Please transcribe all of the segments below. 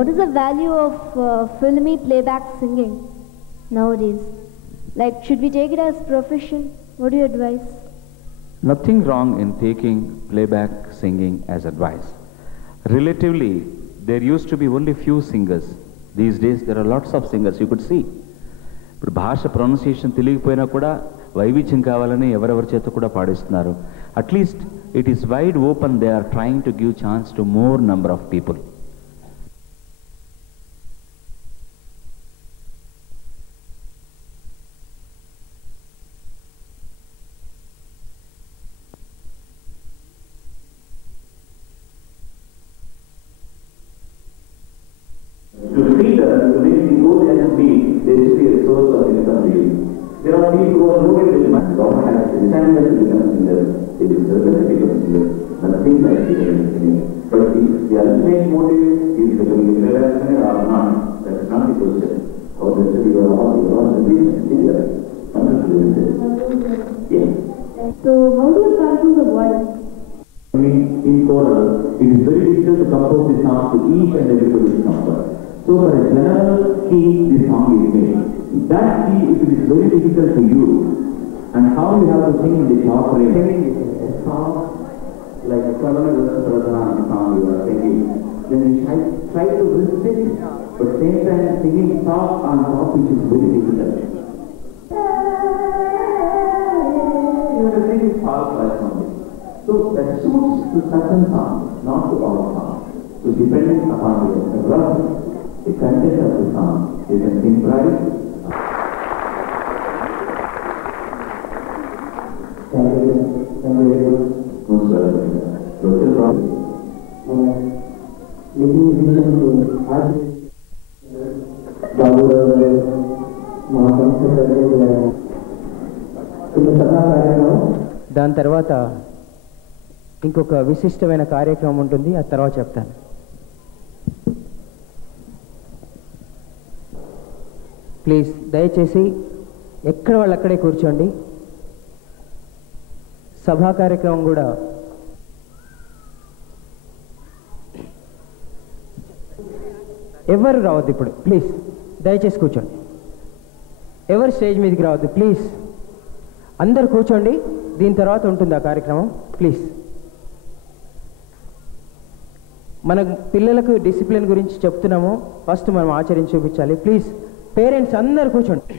what is the value of filmy playback singing nowadays? Like, should we take it as profession? What do you advise? Nothing wrong in taking playback singing as advice. Relatively, there used to be only few singers. These days, there are lots of singers. You could see. ఇప్పుడు భాష pronunciation తెలియకపోయినా కూడా వైవిధ్యం కావాలని ఎవరెవరి చేత కూడా పాడిస్తున్నారు. At least it is wide open. They are trying to give chance to more number of people. To see them, to make the good and be, there should be a source of income really. There are people who are nobody with money. God has designed them to become singers. They deserve to become singers. Nothing like becoming singers. But if the ultimate motive is becoming a playback singer or not, that is not the question. Or that should be all the reason. Yes. So, how do you control the voice? I mean, in choral, it is very difficult to compose the song to each and everybody's comfort. So for a general key, the song is made. That key, if it is very difficult to use, and how you have to sing in the top range. Singing a song like a Pradhan song you are singing, then you try to restrict, but same time singing soft on top, which is very difficult. You are singing false like something. So that suits to certain songs, not to all songs. So depending upon the rough, the content of the song, you can improvise. Thank you very much. Most welcome. Social problem. దాని తర్వాత ఇంకొక విశిష్టమైన కార్యక్రమం ఉంటుంది, ఆ తర్వాత చెప్తాను. Please దయచేసి ఎక్కడ వాళ్ళు అక్కడే కూర్చోండి. సభా కార్యక్రమం కూడా ఎవరు రావద్దు ఇప్పుడు. ప్లీజ్ దయచేసి కూర్చోండి. ఎవరు స్టేజ్ మీదకి రావద్దు ప్లీజ్. అందరు కూర్చోండి. దీని తర్వాత ఉంటుంది ఆ కార్యక్రమం. ప్లీజ్. మన పిల్లలకు డిసిప్లిన్ గురించి చెప్తున్నాము, ఫస్ట్ మనం ఆచరించి చూపించాలి. ప్లీజ్ పేరెంట్స్ అందరు కూర్చోండి.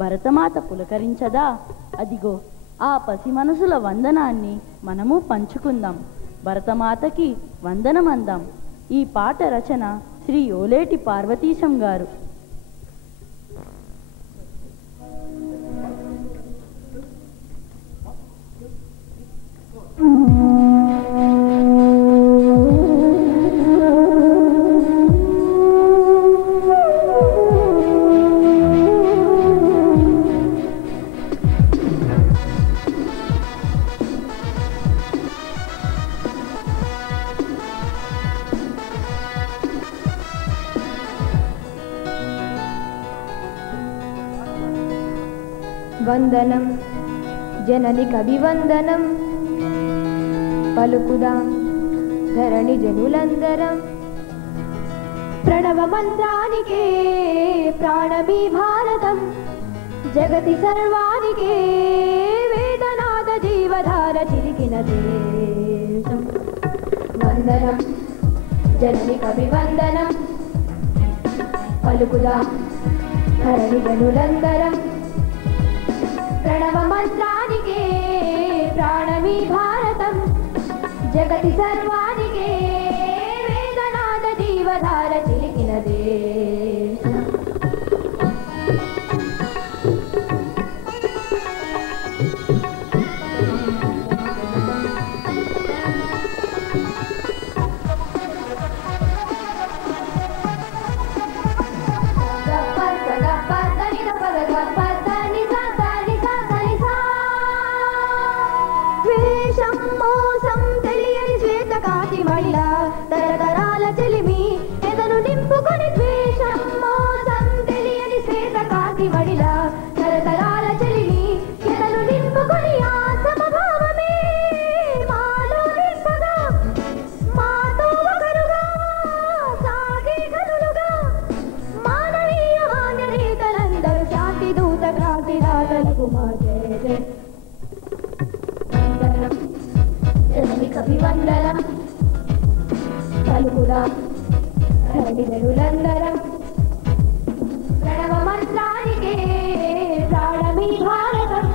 భరతమాత పులకరించదా? అదిగో ఆ పసి మనసుల వందనాన్ని మనము పంచుకుందాం. భరతమాతకి వందనమందాం. ఈ పాట రచన శ్రీ ఓలేటి పార్వతీశం గారు. వందనం జనని కవివందనం పలుకుదాం ధరణి జనులందరం. ప్రణవ మంత్రానికే ప్రాణమీ భారతం, జగతి సర్వానికే వేదనాద జీవధార చిలికిన దేశం. వందనం జనని కవివందనం పలుకుదాం ధరణి జనులందరం. ప్రణవ మంత్రానికే ప్రాణమీ భారతం, జగతి సర్వానికే వేదనాద జీవధార చిలికిన దేశం. ద్వేషం మోసం తెలియని శ్వేత కాంతి మహిళ తరతరాల చెలిమి ఎదను నింపుకొని ద్వేషం మోసం తెలియని శ్వేత కాంతి మహిళ తరతరాల చెలిమి ఎదను నింపుకొని ఆ సమభావమే మాలో నింపగా మాతో ఒకరుగా సాగే గనులుగా మానవీయ మాన్య నేతలందరూ శాంతి దూత క్రాంతి దాతలకు మా జయ జయ అభివందనం పలుకుదా ధరణిధరులందరం ప్రణవ మంత్రానికే ప్రాణమీ భారతం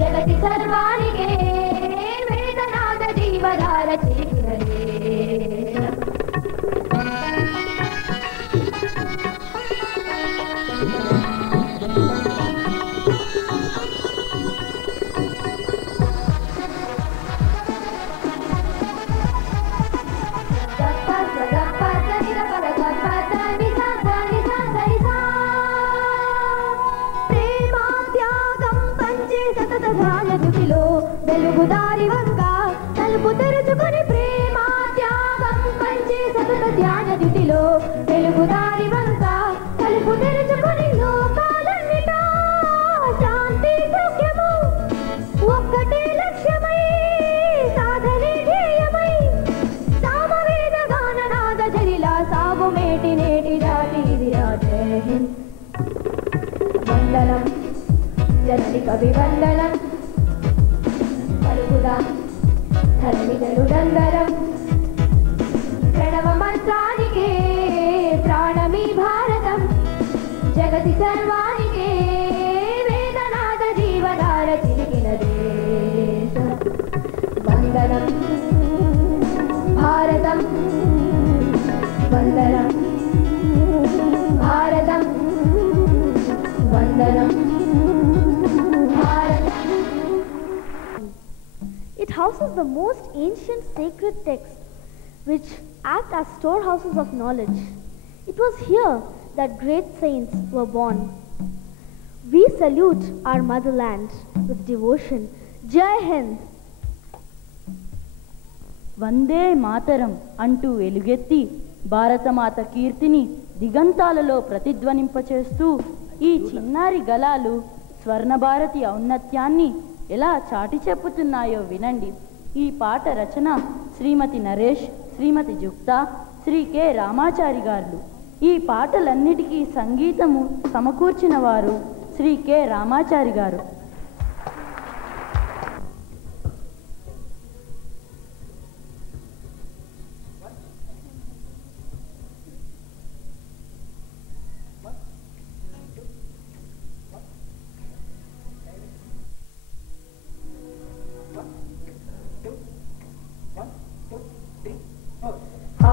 జగతి సర్వానికే వేదనాద జీవధార చేసినదే వెలుగుదారి వంక తలుపు తెరుచుకొని ప్రేమ త్యాగం పంచే సతత ధ్యాన దిటిలో వెలుగుదారి వంక తలుపు తెరుచుకొని లోకాలన్నిటా శాంతి సౌఖ్యము ఒక్కటే లక్ష్యమై సాధనే ధ్యేయమై సామవేద గాననాద జరిలా సాగు మేటి నేటి దాటి జయ హింద్ వందనం జనని కవి వందనం ధరణిధరులందరం ప్రణవ మంత్రానికే ప్రాణమీ భారతం జగతి సర్వానికే వేదనాద జీవధార చిలికిన దేశ వందనం భారతం వందనం భారతం వందనం It houses the most ancient sacred texts which act as storehouses of knowledge. It was here that great saints were born. We salute our motherland with devotion. Jai Hind! Vande Mataram అంటూ ఎలుగెత్తి భారతమాత కీర్తిని దిగంతాలలో ప్రతిధ్వనింపచేస్తూ ఈ చిన్నారి గలాలు స్వర్ణభారతి ఔన్నత్యాన్ని ఎలా చాటి చెప్పుతున్నాయో వినండి. ఈ పాట రచన శ్రీమతి నరేష్, శ్రీమతి జుక్తా, శ్రీ కె రామాచారి గారు. ఈ పాటలన్నిటికీ సంగీతము సమకూర్చిన వారు శ్రీ కె రామాచారి గారు. ఆ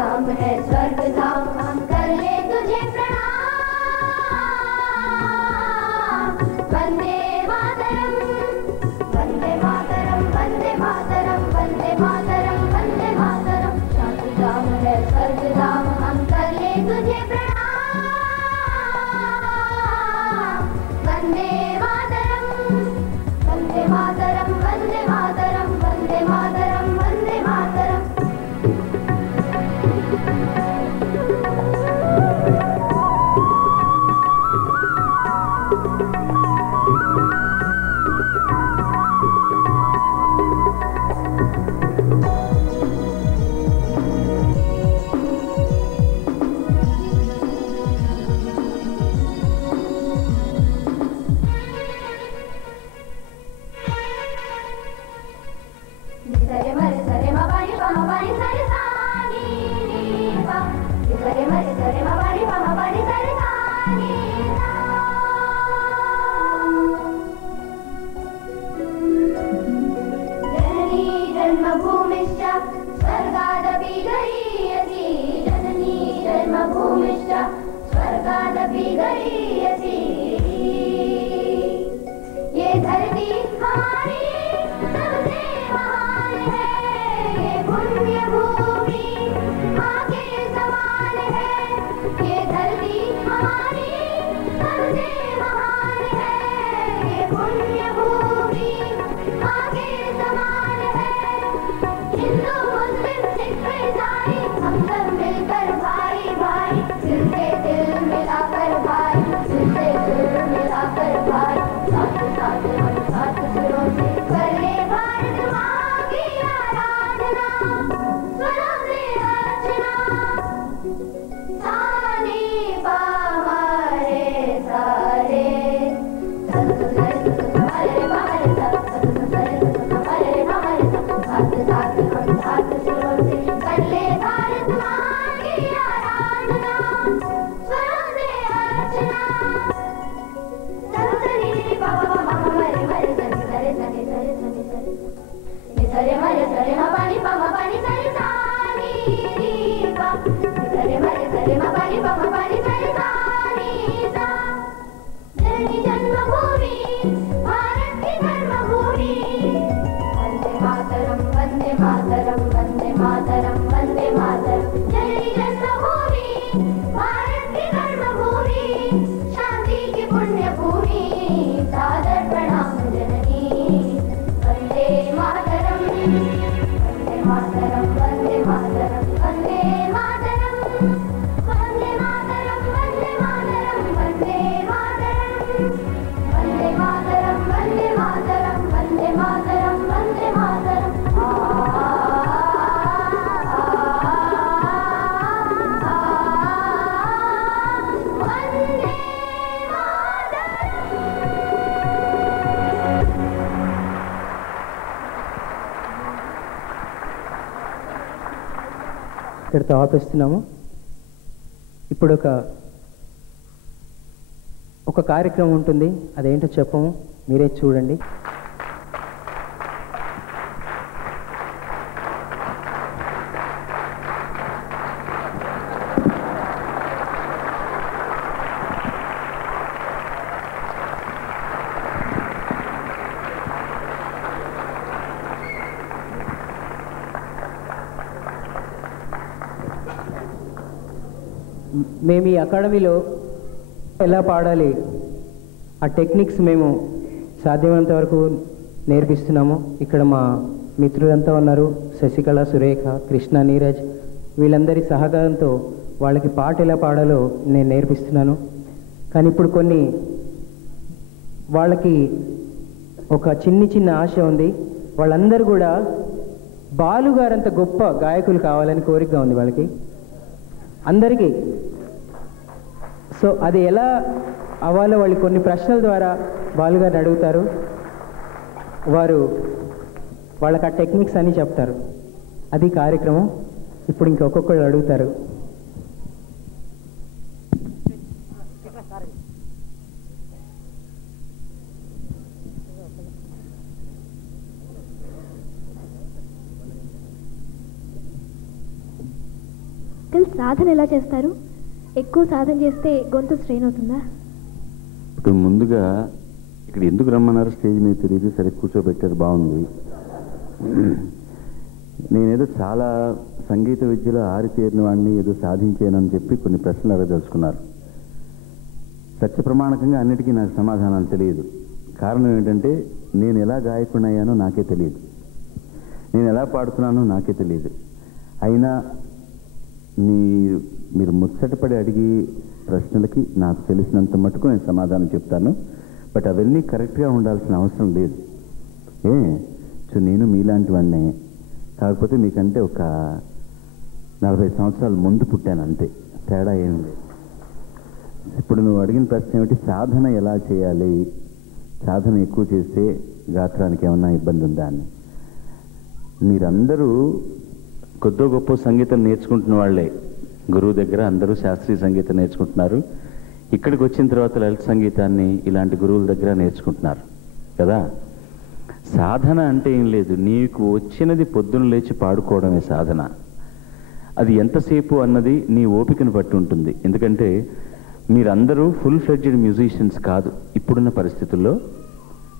धाम है स्वर्ग धाम, हम कर ले तुझे प्रणाम। वंदे मातरम, वंदे मातरम, वंदे मातरम, वंदे मातरम, वंदे मातरम। शांति धाम है स्वर्ग धाम, हम कर ले तुझे प्रणाम। वंदे मातरम, वंदे मातरम, वंदे मातरम, वंदे मातरम, वंदे मातरम। सरे मरे सरे मा पानी पा मा पानी सरे सा नी पा। सरे मरे सरे मा पानी पा मा पानी सरे सा नी सा। जननी जन्मभूमिश्च स्वर्गादपि गरीयसी, जननी जन्मभूमिश्च स्वर्गादपि गरीयसी। ये धरती हमारी सबसे महान है, ये पुण्य भूमि माँ के समान है। ये धरती हमारी सबसे महान है, ये पुण्य भूमि माँ के समान है। हिंदू मुस्लिम सिख ईसाई हम सब मिलकर भाई भाई, दिल से दिल मिलाकर भाई, दिल से दिल मिलाकर भाई। साथ साथ हम साथ सुरों से कर ले भारत माँ की आराधना, स्वरों से अर्चना। सानी पा मारे सारे सत सरे सत हरे हरे सत सत सरे सत हरे हरे सत। साथ साथ हम साथ सुरों से कर ले भारत माँ की आराधना, स्वरों से अर्चना। सरे बाबा मामा मरे मरे सरे सरे सरे सरे सरे सरे सरे मरे सरे मा पानी पा मा पानी सरे सा नी पा। सरे मरे सरे मा पानी पा मा पानी सरे सा नी सा। जननी जन्मभूमि भारत की धर्मभूमि, वंदे मातरम, वंदे मातरम, वंदे मातरम, वंदे मातरम। जननी जन्मभूमि भारत की धर्मभूमि, शांति की पुण्य भूमि, सादर प्रणाम जननी। वंदे मातरम, वंदे मातरम, वंदे मातरम, वंदे मातरम, वंदे मातरम, वंदे मातरम, वंदे मातरम, वंदे मातरम, वंदे मातरम, वंदे मातरम, वंदे मातरम। ఇక్కడితో ఆపేస్తున్నాము. ఇప్పుడు ఒక కార్యక్రమం ఉంటుంది, అదేంటో చెప్పము, మీరే చూడండి. మేము ఈ అకాడమీలో ఎలా పాడాలి ఆ టెక్నిక్స్ మేము సాధ్యమైనంత వరకు నేర్పిస్తున్నాము. ఇక్కడ మా మిత్రులంతా ఉన్నారు, శశికళ, సురేఖ, కృష్ణ, నీరజ్, వీళ్ళందరి సహకారంతో వాళ్ళకి పాట ఎలా పాడాలో నేను నేర్పిస్తున్నాను. కానీ ఇప్పుడు కొన్ని వాళ్ళకి ఒక చిన్న ఆశ ఉంది. వాళ్ళందరూ కూడా బాలుగారంత గొప్ప గాయకులు కావాలని కోరికగా ఉంది వాళ్ళకి అందరికీ. సో అది ఎలా అవ్వాలో వాళ్ళు కొన్ని ప్రశ్నల ద్వారా బాలుగారిని అడుగుతారు. వాళ్ళకి ఆ టెక్నిక్స్ అని చెప్తారు. అది కార్యక్రమం. ఇప్పుడు ఇంకొకళ్ళు అడుగుతారు. అంకుల్ సాధన ఎలా చేస్తారు? ఎక్కువ సాధన చేస్తే గొంతు స్ట్రెయిన్ అవుతుందా? ఇప్పుడు ముందుగా ఇక్కడ ఎందుకు రమ్మన్నారు స్టేజ్ మీద తెలియదు, సరే కూర్చోబెట్టారు, బాగుంది. నేనేదో చాలా సంగీత విద్యలో ఆరితేరిన వాడిని, ఏదో సాధించానని చెప్పి కొన్ని ప్రశ్నలు అడగదలుచుకున్నారు. సత్య ప్రమాణకంగా అన్నిటికీ నాకు సమాధానాలు తెలియదు. కారణం ఏంటంటే నేను ఎలా గాయకుడినయ్యానో నాకే తెలియదు, నేను ఎలా పాడుతున్నానో నాకే తెలియదు. అయినా మీరు ముచ్చటపడి అడిగి ప్రశ్నలకి నాకు తెలిసినంత మటుకు నేను సమాధానం చెప్తాను. బట్ అవన్నీ కరెక్ట్గా ఉండాల్సిన అవసరం లేదు. సో నేను మీలాంటి వాడినే, కాకపోతే మీకంటే ఒక 40 సంవత్సరాల ముందు పుట్టాను, అంతే, తేడా ఏం లేదు. ఇప్పుడు నువ్వు అడిగిన ప్రశ్న ఏమిటి, సాధన ఎలా చేయాలి, సాధన ఎక్కువ చేస్తే గాత్రానికి ఏమన్నా ఇబ్బంది ఉందా అని. మీరందరూ కొద్దో గొప్ప సంగీతం నేర్చుకుంటున్న వాళ్ళే, గురువు దగ్గర అందరూ శాస్త్రీయ సంగీతం నేర్చుకుంటున్నారు. ఇక్కడికి వచ్చిన తర్వాత లలిత సంగీతాన్ని ఇలాంటి గురువుల దగ్గర నేర్చుకుంటున్నారు కదా. సాధన అంటే ఏం లేదు, నీకు వచ్చినది పొద్దున లేచి పాడుకోవడమే సాధన. అది ఎంతసేపు అన్నది నీ ఓపికను బట్టి ఉంటుంది. ఎందుకంటే మీరందరూ ఫుల్ ఫ్లెడ్జ్డ్ మ్యూజిషియన్స్ కాదు. ఇప్పుడున్న పరిస్థితుల్లో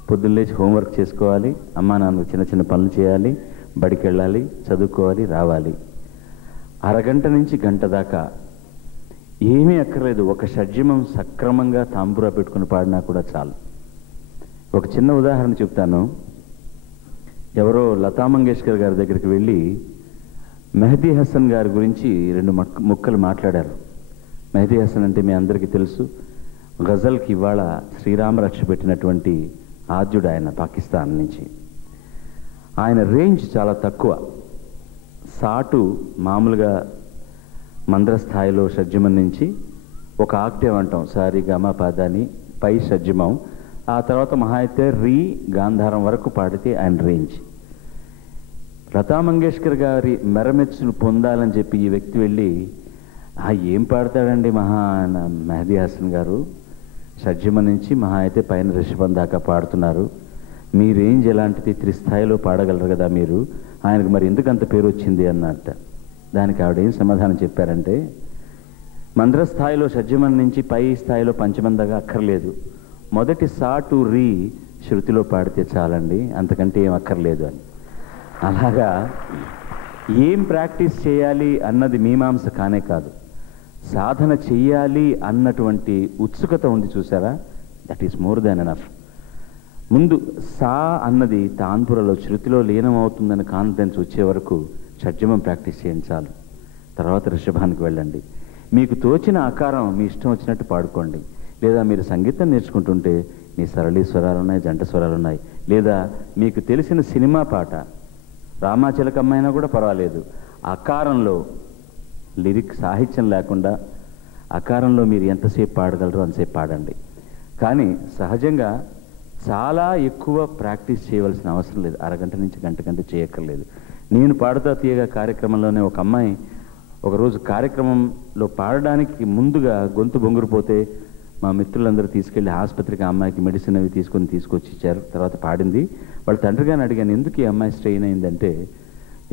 పొద్దున్న లేచి హోంవర్క్ చేసుకోవాలి, అమ్మా నాన్న చిన్న చిన్న పనులు చేయాలి, బడికి వెళ్ళాలి, చదువుకోవాలి, రావాలి. అరగంట నుంచి గంట దాకా ఏమీ అక్కర్లేదు, ఒక షడ్జమం సక్రమంగా తాంబూరా పెట్టుకుని పాడినా కూడా చాలు. ఒక చిన్న ఉదాహరణ చెప్తాను. ఎవరో లతా మంగేష్కర్ గారి దగ్గరికి వెళ్ళి మెహదీ హసన్ గారి గురించి 2 ముక్కలు మాట్లాడారు. మెహదీ హసన్ అంటే మీ అందరికీ తెలుసు, గజల్కి ఇవాళ శ్రీరామ రక్ష పెట్టినటువంటి ఆద్యుడు ఆయన, పాకిస్తాన్ నుంచి. ఆయన రేంజ్ చాలా తక్కువ. సాటు మామూలుగా మంద్ర స్థాయిలో షడ్జమం నుంచి ఒక ఆక్టేవ్ అంటాం, సారి గమ పదని పై షడ్జమం, ఆ తర్వాత మహా అయితే రీ గాంధారం వరకు పాడితే ఆయన రేంజ్. లతా మంగేష్కర్ గారి మెరమెచ్చును పొందాలని చెప్పి ఈ వ్యక్తి వెళ్ళి, ఏం పాడతాడండి మెహదీ హసన్ గారు, షడ్జమం నుంచి మహా అయితే పైన రిషభం దాకా పాడుతున్నారు, మీ రేంజ్ ఎలాంటిది, త్రిస్థాయిలో పాడగలరు కదా మీరు, ఆయనకు మరి ఎందుకు అంత పేరు వచ్చింది అన్నట్ట. దానికి ఆవిడ ఏం సమాధానం చెప్పారంటే, మంద్రస్థాయిలో షడ్జమం నుంచి పై స్థాయిలో పంచమం దాకా అక్కర్లేదు, మొదటి సా టు రీ శృతిలో పాడితే చాలండి, అంతకంటే ఏం అక్కర్లేదు అని. అలాగా ఏం ప్రాక్టీస్ చేయాలి అన్నది మీమాంస కానే కాదు, సాధన చెయ్యాలి అన్నటువంటి ఉత్సుకత ఉంది చూసారా, that is more than enough. ముందు సా అన్నది తాన్పురలో శృతిలో లీనమవుతుందని కాన్ఫిడెన్స్ వచ్చే వరకు షడ్జమం ప్రాక్టీస్ చేయండి చాలు. తర్వాత రిషభానికి వెళ్ళండి. మీకు తోచిన ఆకారం మీ ఇష్టం వచ్చినట్టు పాడుకోండి. లేదా మీరు సంగీతం నేర్చుకుంటుంటే మీ సరళీ స్వరాలు ఉన్నాయి, జంట స్వరాలు ఉన్నాయి. లేదా మీకు తెలిసిన సినిమా పాట రామాచిలకమ్మ అయినా కూడా పర్వాలేదు, ఆకారంలో లిరిక్ సాహిత్యం లేకుండా ఆకారంలో మీరు ఎంతసేపు పాడగలరో అంతసేపు పాడండి. కానీ సహజంగా చాలా ఎక్కువ ప్రాక్టీస్ చేయవలసిన అవసరం లేదు, అరగంట నుంచి గంట కంటే చేయక్కర్లేదు. నేను పాడుతా తీయగా కార్యక్రమంలోనే ఒక అమ్మాయి ఒకరోజు కార్యక్రమంలో పాడడానికి ముందుగా గొంతు బొంగురుపోతే మా మిత్రులందరూ తీసుకెళ్లి ఆసుపత్రికి ఆ అమ్మాయికి మెడిసిన్ అవి తీసుకొచ్చి ఇచ్చారు. తర్వాత పాడింది. వాళ్ళ తండ్రి గారిని అడిగాను, ఎందుకు ఈ అమ్మాయి స్ట్రెయిన్ అయిందంటే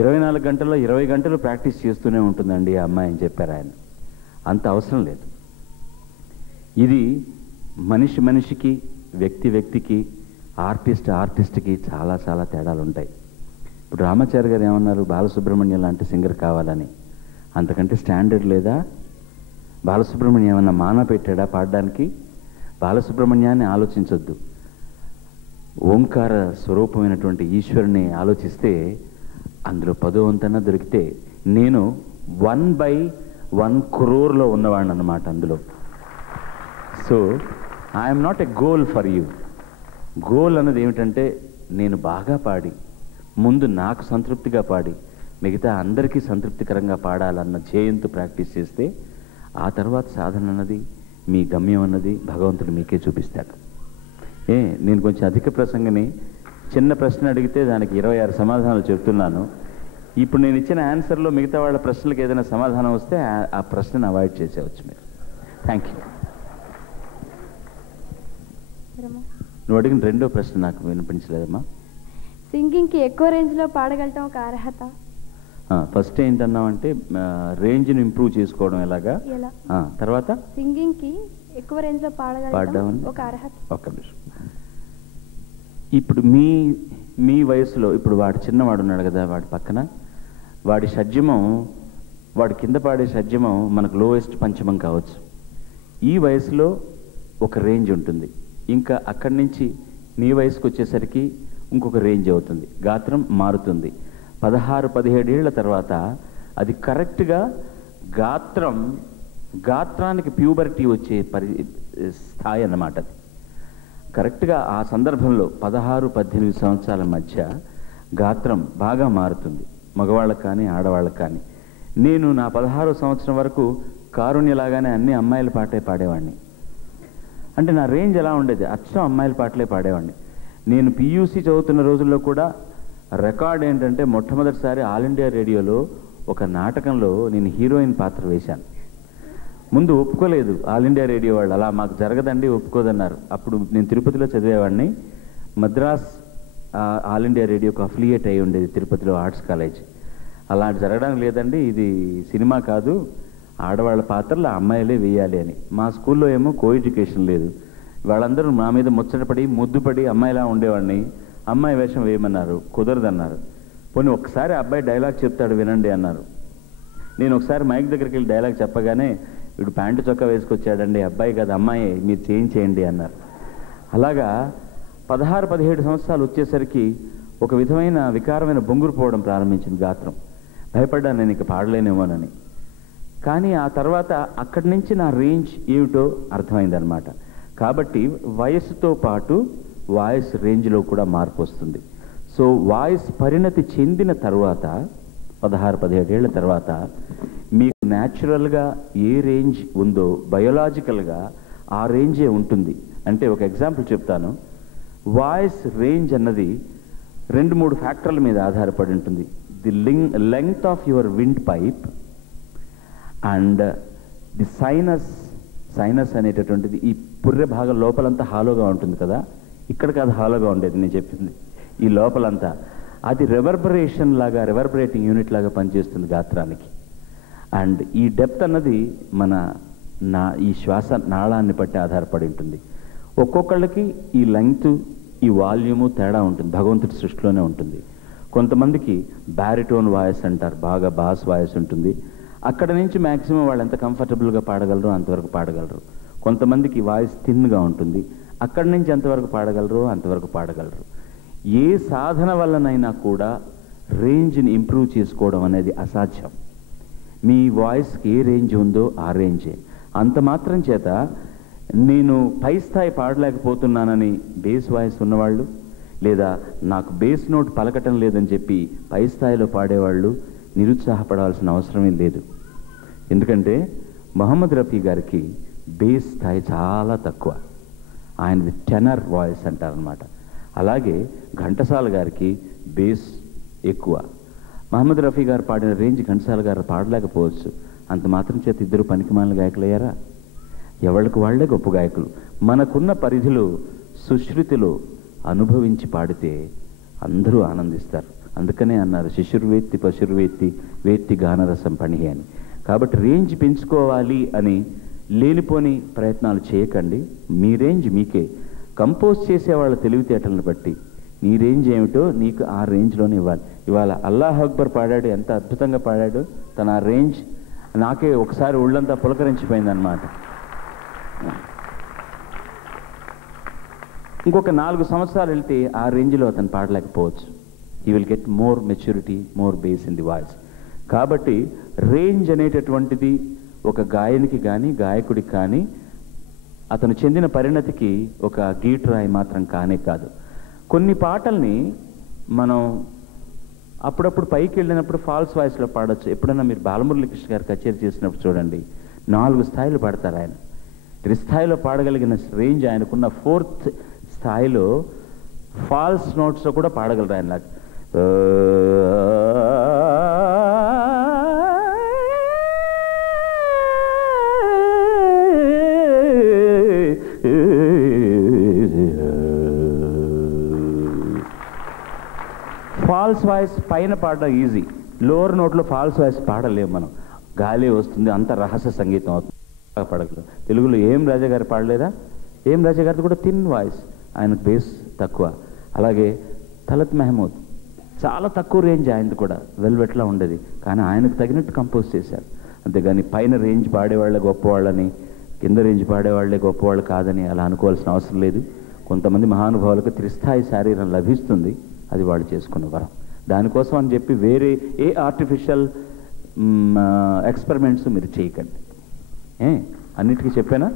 24 గంటల్లో 20 గంటలు ప్రాక్టీస్ చేస్తూనే ఉంటుందండి ఆ అమ్మాయి అని చెప్పారు ఆయన. అంత అవసరం లేదు. ఇది మనిషికి, వ్యక్తికి, ఆర్టిస్ట్కి చాలా చాలా తేడాలు ఉంటాయి. ఇప్పుడు రామాచారి గారు ఏమన్నారు, బాలసుబ్రహ్మణ్యం లాంటి సింగర్ కావాలని. అంతకంటే స్టాండర్డ్ లేదా? బాలసుబ్రహ్మణ్యం ఏమన్నా మానా పెట్టాడా పాడడానికి? బాలసుబ్రహ్మణ్యాన్ని ఆలోచించొద్దు, ఓంకార స్వరూపమైనటువంటి ఈశ్వరుని ఆలోచిస్తే అందులో 10వ వంతన్నా దొరికితే నేను 1/1 crore ఉన్నవాడిని అన్నమాట అందులో. So I'm not a goal for you. Goal అన్నది ఏమిటంటే నేను బాగా పాడి, ముందు నాకు సంతృప్తిగా పాడి, మిగతా అందరికీ సంతృప్తికరంగా పాడాలన్న ధ్యేయంతో ప్రాక్టీస్ చేస్తే ఆ తర్వాత సాధన అన్నది, మీ గమ్యం అన్నది భగవంతుడు మీకే చూపిస్తాడు. నేను కొంచెం అధిక ప్రసంగని, చిన్న ప్రశ్న అడిగితే దానికి 26 సమాధానాలు చెప్తున్నాను. ఇప్పుడు నేను ఇచ్చిన ఆన్సర్లో మిగతా వాళ్ళ ప్రశ్నలకు ఏదైనా సమాధానం వస్తే ఆ ప్రశ్నను అవాయిడ్ చేసేవచ్చు మీరు. Thank you. నువ్వు అడిగిన 2వ ప్రశ్న నాకు వినిపించలేదమ్మా. సింగింగ్కి ఎక్కువ రేంజ్లో పాడగలటం ఒక అర్హత? ఫస్ట్ ఏంటన్నామంటే రేంజ్ని ఇంప్రూవ్ చేసుకోవడం ఎలాగా, ఎలా తర్వాత సింగింగ్కి ఎక్కువ రేంజ్లో పాడడం పాడగలగడం ఒక అర్హత. ఒక్క నిమిషం. ఇప్పుడు మీ వయసులో ఇప్పుడు వాడు చిన్నవాడు ఉన్నాడు కదా, వాడి పక్కన వాడి షడ్జమం, వాడి కింద పాడే షడ్జమం మనకు లోయెస్ట్ పంచమం కావచ్చు. ఈ వయసులో ఒక రేంజ్ ఉంటుంది, ఇంకా అక్కడి నుంచి నీ వయసుకు వచ్చేసరికి ఇంకొక రేంజ్ అవుతుంది, గాత్రం మారుతుంది. 16-17 ఏళ్ల తర్వాత అది కరెక్ట్గా గాత్రానికి ప్యూబర్టీ వచ్చే స్థాయి అన్నమాట. అది కరెక్ట్గా ఆ సందర్భంలో 16-18 సంవత్సరాల మధ్య గాత్రం బాగా మారుతుంది, మగవాళ్ళకి కానీ ఆడవాళ్ళకి కానీ. నేను నా 16వ సంవత్సరం వరకు కారుణ్యలాగానే అన్ని అమ్మాయిల పాటే పాడేవాడిని. అంటే నా రేంజ్ ఎలా ఉండేది, అచ్చం అమ్మాయిల పాటలే పాడేవాడిని. నేను పియూసీ చదువుతున్న రోజుల్లో కూడా రికార్డ్ ఏంటంటే మొట్టమొదటిసారి ఆల్ ఇండియా రేడియోలో ఒక నాటకంలో నేను హీరోయిన్ పాత్ర వేశాను. ముందు ఒప్పుకోలేదు ఆల్ ఇండియా రేడియో వాళ్ళు, అలా మాకు జరగదండి ఒప్పుకోదన్నారు. అప్పుడు నేను తిరుపతిలో చదివేవాడిని, మద్రాస్ ఆల్ ఇండియా రేడియోకి అఫిలియేట్ అయి ఉండేది తిరుపతిలో ఆర్ట్స్ కాలేజ్. అలా జరగడానికి లేదండి, ఇది సినిమా కాదు, ఆడవాళ్ళ పాత్రలు అమ్మాయిలే వేయాలి అని. మా స్కూల్లో ఏమో కో ఎడ్యుకేషన్ లేదు, వాళ్ళందరూ నా మీద ముచ్చటపడి ముద్దుపడి అమ్మాయిలా ఉండేవాడిని. అమ్మాయి వేషం వేయమన్నారు, కుదరదన్నారు. పోనీ ఒకసారి అబ్బాయి డైలాగ్ చెప్తాడు వినండి అన్నారు. నేను ఒకసారి మైక్ దగ్గరికి వెళ్ళి డైలాగ్ చెప్పగానే, వీడు ప్యాంటు చొక్కా వేసుకొచ్చాడండి, అబ్బాయి కాదు అమ్మాయి, మీరు చేయించేయండి అన్నారు. అలాగా 16-17 సంవత్సరాలు వచ్చేసరికి ఒక విధమైన వికారమైన బొంగురు పోవడం ప్రారంభించింది గాత్రం. భయపడ్డాను నేను ఇక పాడలేనేమోనని. కానీ ఆ తర్వాత అక్కడి నుంచి నా రేంజ్ ఏమిటో అర్థమైందనమాట. కాబట్టి వయసుతో పాటు వాయిస్ రేంజ్లో కూడా మార్పు వస్తుంది. సో వాయిస్ పరిణతి చెందిన తర్వాత 16-17 ఏళ్ల తర్వాత మీకు న్యాచురల్గా ఏ రేంజ్ ఉందో బయోలాజికల్గా ఆ రేంజే ఉంటుంది. అంటే ఒక ఎగ్జాంపుల్ చెప్తాను. వాయిస్ రేంజ్ అన్నది 2-3 ఫ్యాక్టర్ల మీద ఆధారపడి ఉంటుంది. The length of your wind pipe and the sinus అనేటటువంటిది ఈ పుర్రె భాగం లోపలంతా హాలోగా ఉంటుంది కదా, ఇక్కడ కాదు హాలోగా ఉండేది నేను చెప్పింది, ఈ లోపలంతా అది రెవర్బరేషన్ లాగా, రెవర్బరేటింగ్ యూనిట్ లాగా పనిచేస్తుంది గాత్రానికి. అండ్ ఈ డెప్త్ అన్నది ఈ శ్వాస నాళాన్ని బట్టి ఆధారపడి ఉంటుంది. ఒక్కొక్కళ్ళకి ఈ లెంగ్త్, ఈ వాల్యూము తేడా ఉంటుంది, భగవంతుడి సృష్టిలోనే ఉంటుంది. కొంతమందికి బ్యారిటోన్ వాయిస్ అంటారు, బాగా బాస్ వాయిస్ ఉంటుంది. అక్కడ నుంచి మ్యాక్సిమం వాళ్ళు ఎంత కంఫర్టబుల్గా పాడగలరో అంతవరకు పాడగలరు. కొంతమందికి వాయిస్ థిన్గా ఉంటుంది, అక్కడి నుంచి ఎంతవరకు పాడగలరో అంతవరకు పాడగలరు. ఏ సాధన వల్లనైనా కూడా రేంజ్ని ఇంప్రూవ్ చేసుకోవడం అనేది అసాధ్యం. మీ వాయిస్కి ఏ రేంజ్ ఉందో ఆ రేంజే. అంత మాత్రం చేత నేను పై స్థాయి పాడలేకపోతున్నానని బేస్ వాయిస్ ఉన్నవాళ్ళు, లేదా నాకు బేస్ నోట్ పలకటం లేదని చెప్పి పై స్థాయిలో పాడేవాళ్ళు నిరుత్సాహపడాల్సిన అవసరమే లేదు. ఎందుకంటే మొహమ్మద్ రఫీ గారికి బేస్ స్థాయి చాలా తక్కువ, ఆయనది టెనర్ వాయిస్ అంటారనమాట. అలాగే ఘంటసాల గారికి బేస్ ఎక్కువ. మహమ్మద్ రఫీ గారు పాడిన రేంజ్ ఘంటసాల గారు పాడలేకపోవచ్చు. అంత మాత్రం చేత ఇద్దరు పనికిమాలిన గాయకులయ్యారా? ఎవరికి వాళ్లే గొప్ప గాయకులు. మనకున్న పరిధిలో సుశ్రుతిలో అనుభవించి పాడితే అందరూ ఆనందిస్తారు. అందుకనే అన్నారు శిశుర్వేత్తి పశుర్వేత్తి వేత్తి గానరసం పణి అని. కాబట్టి రేంజ్ పెంచుకోవాలి అని లేనిపోని ప్రయత్నాలు చేయకండి. మీ రేంజ్ మీకే. కంపోజ్ చేసేవాళ్ళ తెలివితేటలను బట్టి నీ రేంజ్ ఏమిటో నీకు ఆ రేంజ్లోనే ఇవ్వాలి. ఇవాళ అల్లాహ్ అక్బర్ పాడాడు, ఎంత అద్భుతంగా పాడాడు. తన ఆ రేంజ్ నాకే ఒకసారి ఒళ్ళంతా పులకరించిపోయిందన్నమాట. ఇంకొక 4 సంవత్సరాలు వెళ్తే ఆ రేంజ్లో అతను పాడలేకపోవచ్చు. He will get more maturity, more base in the voice. కాబట్టి రేంజ్ అనేటటువంటిది ఒక గాయనికి కానీ గాయకుడికి కానీ అతను చెందిన పరిణతికి ఒక గీటురాయి మాత్రం కానే కాదు. కొన్ని పాటల్ని మనం అప్పుడప్పుడు పైకి వెళ్ళినప్పుడు ఫాల్స్ వాయిస్లో పాడొచ్చు. ఎప్పుడైనా మీరు బాలమురళీకృష్ణ గారు కచేరీ చేసినప్పుడు చూడండి, 4 స్థాయిలు పాడతారు ఆయన. త్రిస్థాయిలో పాడగలిగిన రేంజ్ ఆయనకున్న 4th స్థాయిలో ఫాల్స్ నోట్స్లో కూడా పాడగలరు ఆయన. ఫాల్స్ వాయిస్ పైన పాడడం ఈజీ, లోవర్ నోట్లో ఫాల్స్ వాయిస్ పాడలేము మనం, గాలి వస్తుంది, అంత రహస్య సంగీతం అవుతుంది, పాడగలరు. తెలుగులో ఏం రాజా గారు పాడలేదా? ఏం రాజా గారిది కూడా థిన్ వాయిస్, ఆయనకు బేస్ తక్కువ. అలాగే తలత్ మెహమూద్ చాలా తక్కువ రేంజ్, ఆయనది కూడా వెల్వెట్లా ఉండేది, కానీ ఆయనకు తగినట్టు కంపోజ్ చేశారు. అంతేగాని పైన రేంజ్ పాడేవాళ్ళే గొప్పవాళ్ళని, కింద రేంజ్ పాడేవాళ్లే గొప్పవాళ్ళు కాదని అలా అనుకోవాల్సిన అవసరం లేదు. కొంతమంది మహానుభావులకు త్రిస్థాయి శారీరం లభిస్తుంది, అది వాళ్ళు చేసుకున్న వరం. దానికోసం అని చెప్పి వేరే ఏ ఆర్టిఫిషియల్ ఎక్స్పెరిమెంట్స్ మీరు చేయకండి. అన్నిటికీ చెప్పానా?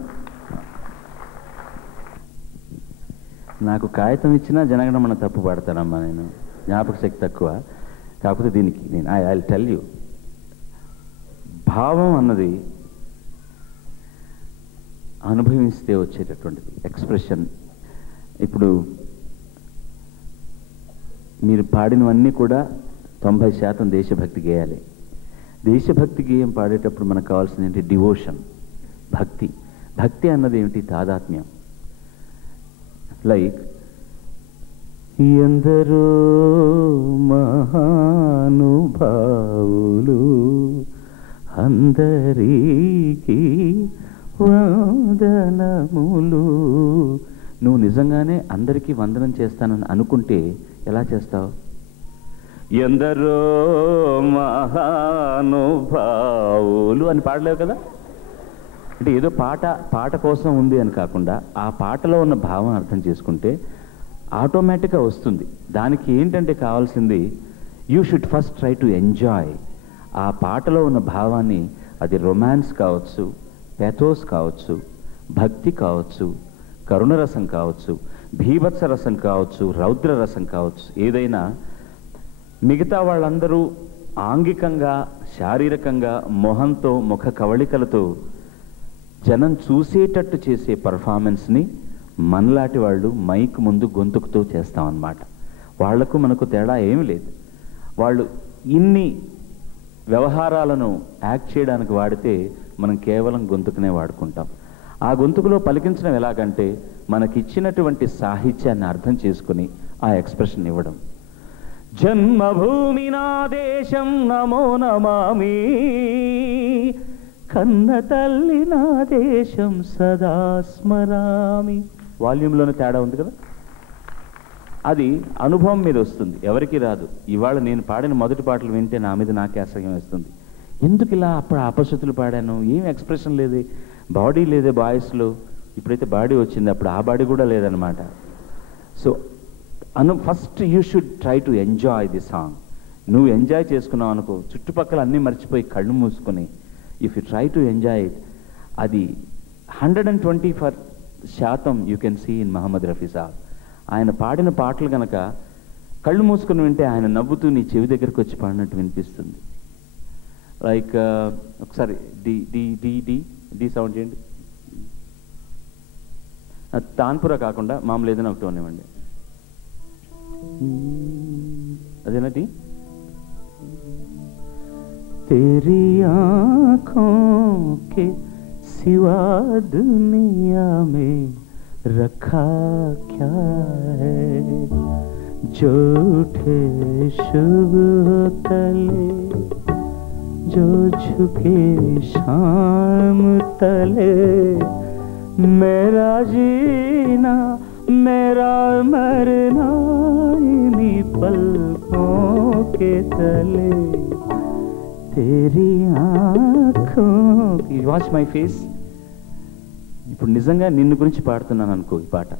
నాకు కాగితం ఇచ్చినా జనగణమన తప్పు పడతానమ్మా, నేను జ్ఞాపక శక్తి తక్కువ. కాకపోతే దీనికి నేను ఐ టెల్ యూ, భావం అన్నది అనుభవిస్తే వచ్చేటటువంటిది ఎక్స్ప్రెషన్. ఇప్పుడు మీరు పాడినవన్నీ కూడా 90% దేశభక్తి గేయాలి. దేశభక్తి గేయం పాడేటప్పుడు మనకు కావాల్సింది ఏంటి? డివోషన్, భక్తి. భక్తి అన్నది ఏమిటి? తాదాత్మ్యం. లైక్ ఎందరో మహానుభావులు అందరికీ వందనములు. నువ్వు నిజంగానే అందరికీ వందనం చేస్తానని అనుకుంటే ఎలా చేస్తావు? ఎందరో మహానుభావులు అని పాడలేవు కదా. అంటే ఏదో పాట కోసం ఉంది అని కాకుండా ఆ పాటలో ఉన్న భావం అర్థం చేసుకుంటే ఆటోమేటిక్గా వస్తుంది. దానికి ఏంటంటే కావాల్సింది, you should first try to enjoy ఆ పాటలో ఉన్న భావాన్ని. అది రొమాన్స్ కావచ్చు, పెథోస్ కావచ్చు, భక్తి కావచ్చు, కరుణరసం కావచ్చు, భీభత్స రసం కావచ్చు, రౌద్ర రసం కావచ్చు, ఏదైనా. మిగతా వాళ్ళందరూ ఆంగికంగా, శారీరకంగా, మొహంతో, ముఖ కవళికలతో జనం చూసేటట్టు చేసే పర్ఫార్మెన్స్ని మనలాంటి వాళ్ళు మైక్ ముందు గొంతుకుతో చేస్తామన్నమాట. వాళ్లకు మనకు తేడా ఏమీ లేదు. వాళ్ళు ఇన్ని వ్యవహారాలను యాక్ట్ చేయడానికి వాడితే మనం కేవలం గొంతుకునే వాడుకుంటాం. ఆ గొంతుకులో పలికించడం ఎలాగంటే మనకిచ్చినటువంటి సాహిత్యాన్ని అర్థం చేసుకుని ఆ ఎక్స్ప్రెషన్ ఇవ్వడం. జన్మభూమి నా దేశం నమో నమామి, కన్న తల్లి నా దేశం సదా స్మరామి. వాల్యూమ్లోనే తేడా ఉంది కదా. అది అనుభవం మీద వస్తుంది, ఎవరికి రాదు. ఇవాళ నేను పాడిన మొదటి పాటలు వింటే నా మీద నాకే అసహ్యం వేస్తుంది. ఎందుకు ఇలా అప్పుడు అపశృతులు పాడాను, ఏం ఎక్స్ప్రెషన్ లేదే, బాడీ లేదే బాయ్స్లో. ఇప్పుడైతే బాడీ వచ్చింది, అప్పుడు ఆ బాడీ కూడా లేదనమాట. So first you should try to enjoy the song. నువ్వు ఎంజాయ్ చేసుకున్నావు అనుకో, చుట్టుపక్కల అన్నీ మర్చిపోయి కళ్ళు మూసుకొని if you try to enjoy it, అది 120% you can see in Mohammed Rafi Sahab. ఆయన పాడిన పాటలు కనుక కళ్ళు మూసుకొని వింటే ఆయన నవ్వుతూ నీ చెవి దగ్గరికి వచ్చి పాడినట్టు వినిపిస్తుంది. లైక్ ఒకసారి డి డి డి డి డి సౌండ్ చేయండి. తాన్పురా కాకుండా మామూలు ఏదైనా ఒకటి ఉన్నవండి. అదేనా డి? तेरी आँखों के सिवा दुनिया में रखा क्या है, जो उठे शुभ तले, जो झुके शाम तले, मेरा जीना मेरा मरना इन्हीं पलकों के तले, तेरी आँखों की. Watch my face. ఇప్పుడు నిజంగా నిన్ను గురించి పాడుతున్నాను అనుకో ఈ పాట.